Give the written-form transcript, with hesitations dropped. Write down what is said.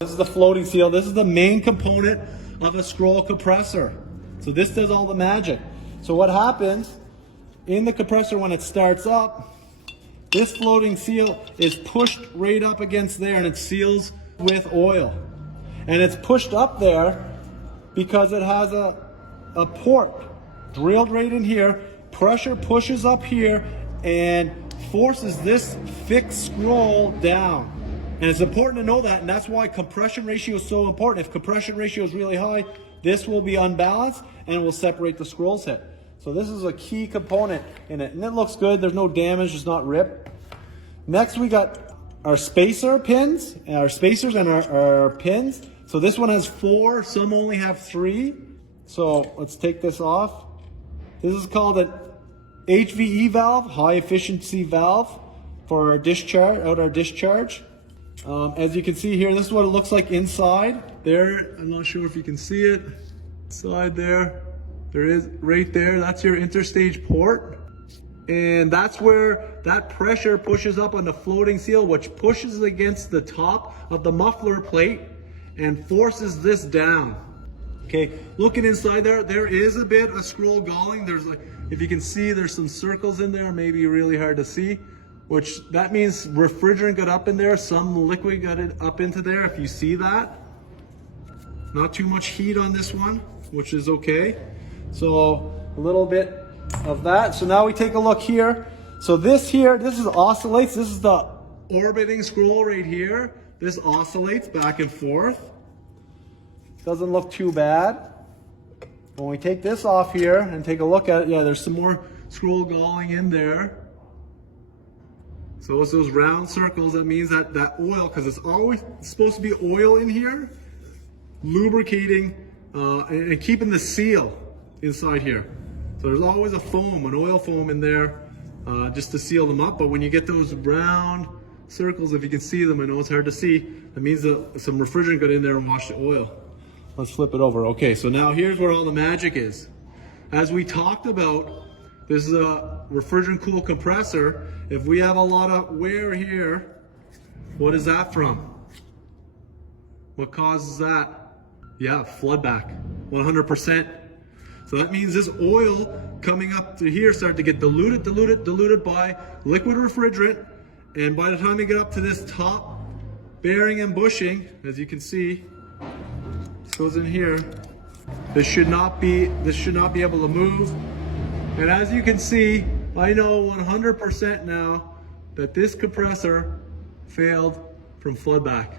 This is the floating seal. This is the main component of a scroll compressor. So this does all the magic. So what happens in the compressor when it starts up, this floating seal is pushed right up against there and it seals with oil. And it's pushed up there because it has a port drilled right in here. Pressure pushes up here and forces this fixed scroll down. And it's important to know that, and that's why compression ratio is so important. If compression ratio is really high, this will be unbalanced and it will separate the scroll's head. So this is a key component in it, and it looks good. There's no damage, it's not ripped. Next we got our spacer pins, our spacers and our pins. So this one has 4, some only have 3. So let's take this off. This is called an HVE valve, high efficiency valve for our discharge, our discharge. As you can see here, this is what it looks like inside there. I'm not sure if you can see it. Inside there is right there, that's your interstage port. And that's where that pressure pushes up on the floating seal, which pushes against the top of the muffler plate and forces this down. Okay, looking inside there is a bit of scroll galling. There's like, if you can see, there's some circles in there, maybe really hard to see, which that means refrigerant got up in there, some liquid got it up into there, if you see that. Not too much heat on this one, which is okay. So a little bit of that. So now we take a look here. So this is oscillates. This is the orbiting scroll right here. This oscillates back and forth. Doesn't look too bad. When we take this off here and take a look at it, yeah, there's some more scroll galling in there. So it's those round circles. That means that oil, because it's always supposed to be oil in here, lubricating and keeping the seal inside here. So there's always a foam, an oil foam in there, just to seal them up. But when you get those round circles, if you can see them, I know it's hard to see, that means that some refrigerant got in there and washed the oil. Let's flip it over. Okay, so now here's where all the magic is. As we talked about, this is a refrigerant cool compressor. If we have a lot of wear here, what is that from? What causes that? Yeah, floodback, 100%. So that means this oil coming up to here started to get diluted by liquid refrigerant. And by the time you get up to this top bearing and bushing, as you can see, this goes in here. This should not be able to move. And as you can see, I know 100% now that this compressor failed from floodback.